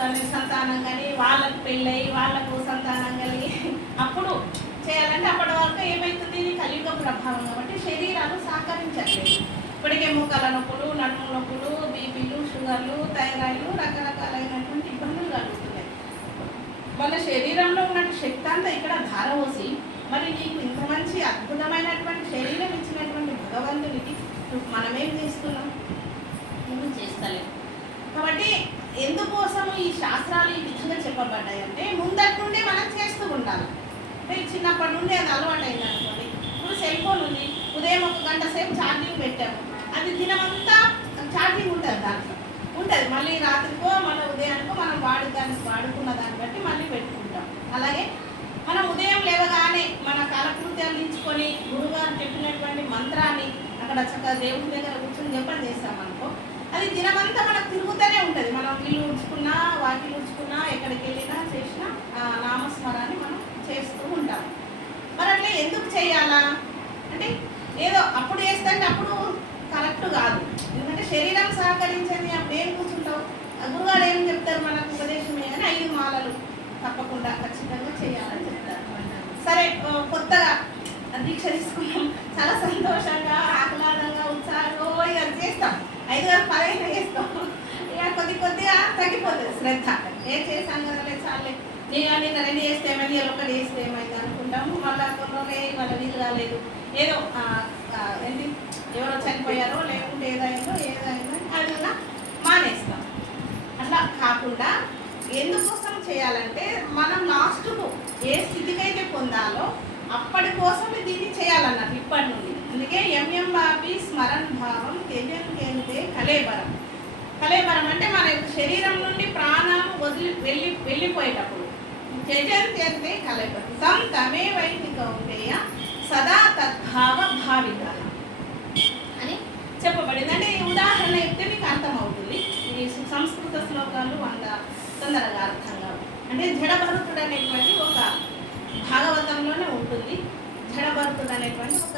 దాని సంతానం కానీ వాళ్ళకు పెళ్ళయి వాళ్ళకు సంతానం కలిగి అప్పుడు చేయాలంటే అప్పటి వరకు ఏమవుతుంది, ఇది కలియుగ ప్రభావం కాబట్టి శరీరాలు సహకరించట్లేదు. ఇప్పటికే మోకాళ్ళ నొప్పులు, నడుము నొప్పులు, బీపీలు, షుగర్లు, థైరాయిడ్లు, రకరకాలైనటువంటి ఇబ్బందులు కలుగుతున్నాయి. మన శరీరంలో ఉన్న శక్తి అంతా ఇక్కడ ధారపోసి మరి నీకు ఇంత మంచి అద్భుతమైనటువంటి శరీరం ఇచ్చినటువంటి భగవంతునికి మనమేం చేస్తున్నాం, నువ్వు చేస్తలేం. కాబట్టి ఎందుకోసము ఈ శాస్త్రాలు ఈ విధంగా చెప్పబడ్డాయి అంటే ముందటి నుండి మనం చేస్తూ ఉండాలి. అంటే చిన్నప్పటి నుండి అది అలవాటు అయింది అనుకోండి. ఇప్పుడు సెల్ ఫోన్ ఉంది, ఉదయం 1 గంట సేపు ఛార్జింగ్ పెట్టాము, అది దినమంతా ఛార్జింగ్ ఉంటుంది, దాంట్లో ఉంటుంది. మళ్ళీ రాత్రికో మళ్ళీ ఉదయానికో మనం వాడుకున్న దాన్ని బట్టి మళ్ళీ పెట్టుకుంటాం. అలాగే మనం ఉదయం లేవగానే మన కాలకృత్యాలు నించుకొని గురుగారు చెప్పినటువంటి మంత్రాన్ని అక్కడ చక్కగా దేవుడి దగ్గర కూర్చొని జపం చేస్తామనుకో, అది దినమంతా మనకు తిరుగుతూనే ఉంటుంది. మనం ఇల్లు ఉడ్చుకున్నా, వాకిలు ఉడ్చుకున్నా, ఎక్కడికి వెళ్ళినా చేసినా నామస్మరాన్ని మనం చేస్తూ ఉంటాం. మరి అట్లా ఎందుకు చేయాలా అంటే ఏదో అప్పుడు చేస్తే అప్పుడు కరెక్ట్ కాదు. ఎందుకంటే శరీరం సహకరించని అప్పుడు ఏం కూర్చుంటావు, గురుగారు ఏం చెప్తారు మనకు ఉపదేశమే అని 5 మాలలు తప్పకుండా ఖచ్చితంగా చేయాలని చెప్తారు. సరే, కొత్తగా దీక్ష తీసుకున్నాం, చాలా సంతోషంగా ఆహ్లాదంగా ఉత్సాహంగా ఇక చేస్తాం, 5 గారు 15 చేస్తాం. ఇక కొద్దిగా తగ్గిపోతుంది శ్రద్ధ. ఏం చేశాను కదా లేదు చాలే, నిన్న 2 చేస్తే ఏమైంది, 1 చేస్తే ఏమైంది అనుకుంటాము. మళ్ళీ కొన్ని వాళ్ళ వీలు కాలేదు, ఏదో ఏంటి ఎవరో చనిపోయారో లేకుంటే ఏదైందో అది మానేస్తాం. అట్లా కాకుండా ఎందుకోసం చేయాలంటే మనం లాస్ట్కు ఏ స్థితికైతే పొందాలో అప్పటి కోసం దీన్ని చేయాలన్నట్టు ఇప్పటి నుండి. అందుకే ఎంఎం బాబీ స్మరణ భావం త్యజం కేంద్రే కలేబరం. కలేబరం అంటే మన శరీరం నుండి ప్రాణం వెళ్ళిపోయేటప్పుడు త్యజం కేంద్రే కలేబరం తం తమే వైదిక కౌంటేయ సదా తద్భావ భావిత అని చెప్పబడింది. అంటే ఈ ఉదాహరణ చెప్తే మీకు అర్థమవుతుంది. ఈ సంస్కృత శ్లోకాలు తొందరగా అర్థం కావు. అంటే జడభరతుడు అనేటువంటి ఒక భాగవతంలోనే ఉంటుంది. జడభరతుడు అనేటువంటి ఒక